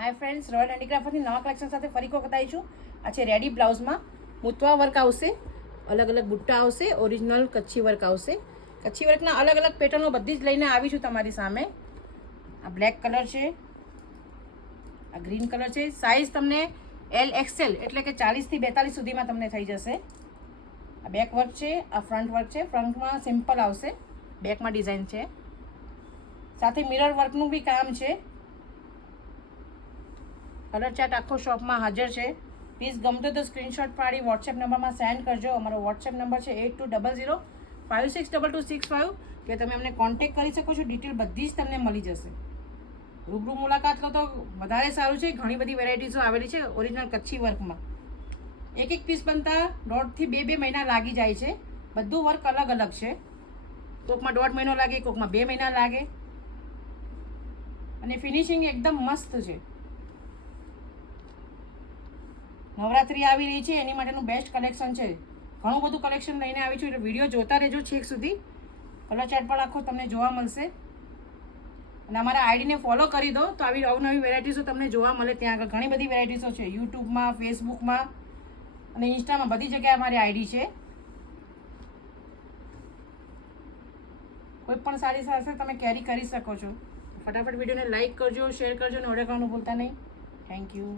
Hi friends, royal હેન્ડીક્રાફ્ટની નવા collection સાથે ફરી વખત આવી છું. આ છે રેડી બ્લાઉઝમાં મૂતવા વર્ક આવશે, અલગ અલગ બુટ્ટા આવશે, ઓરિજિનલ કચ્છી વર્ક આવશે. કચ્છી વર્કના અલગ અલગ પેટર્નો બધી જ લઈને આવી છું તમારી સામે. આ બ્લેક કલર છે, આ ગ્રીન કલર છે. સાઇઝ તમને LXL એટલે કે 40 થી 42 સુધીમાં તમને થઈ જશે. આ બેક વર્ક છે, આ ફ્રન્ટ વર્ક છે. ફ્રન્ટમાં સિમ્પલ આવશે, બેકમાં ડિઝાઇન છે, સાથે મિરર વર્કનું બી કામ છે. કલર ચાર્ટ આખો શોપમાં હાજર છે. પ્લીઝ ગમતો તો સ્ક્રીનશોટ પાડી વોટ્સએપ નંબરમાં સેન્ડ કરજો. અમારો વોટ્સએપ નંબર છે 8200562265, કે તમે અમને કોન્ટેક્ટ કરી શકો છો. ડિટેલ બધી જ તમને મળી જશે. રૂબરૂ મુલાકાત લો તો વધારે સારું છે. ઘણી બધી વેરાયટીઝો આવેલી છે ઓરિજિનલ કચ્છી વર્કમાં. એક એક પીસ બનતા 1.5 થી 2 મહિના લાગી જાય છે. બધું વર્ક અલગ અલગ છે. કોકમાં 1.5 મહિનો લાગે, કોકમાં 2 મહિના લાગે, અને ફિનિશિંગ એકદમ મસ્ત છે. નવરાત્રી આવી રહી છે, એની માટેનું બેસ્ટ કલેક્શન છે. ઘણું બધું કલેક્શન લઈને આવી છું, એટલે વિડીયો જોતા રહેજો છેક સુધી. કલર ચાર્ટ પણ આખો તમને જોવા મળશે. અને અમારા આઈડીને ફોલો કરી દો તો આવી અવનવી વેરાયટીઝો તમને જોવા મળે. ત્યાં આગળ ઘણી બધી વેરાયટીઝો છે, યુટ્યુબમાં, ફેસબુકમાં અને ઇન્સ્ટામાં, બધી જગ્યાએ અમારી આઈડી છે. કોઈ પણ સારી સાથે તમે કેરી કરી શકો છો. ફટાફટ વિડીયોને લાઇક કરજો, શેર કરજો અને ઓર્ડર કરવાનું ભૂલતા નહીં. Thank you.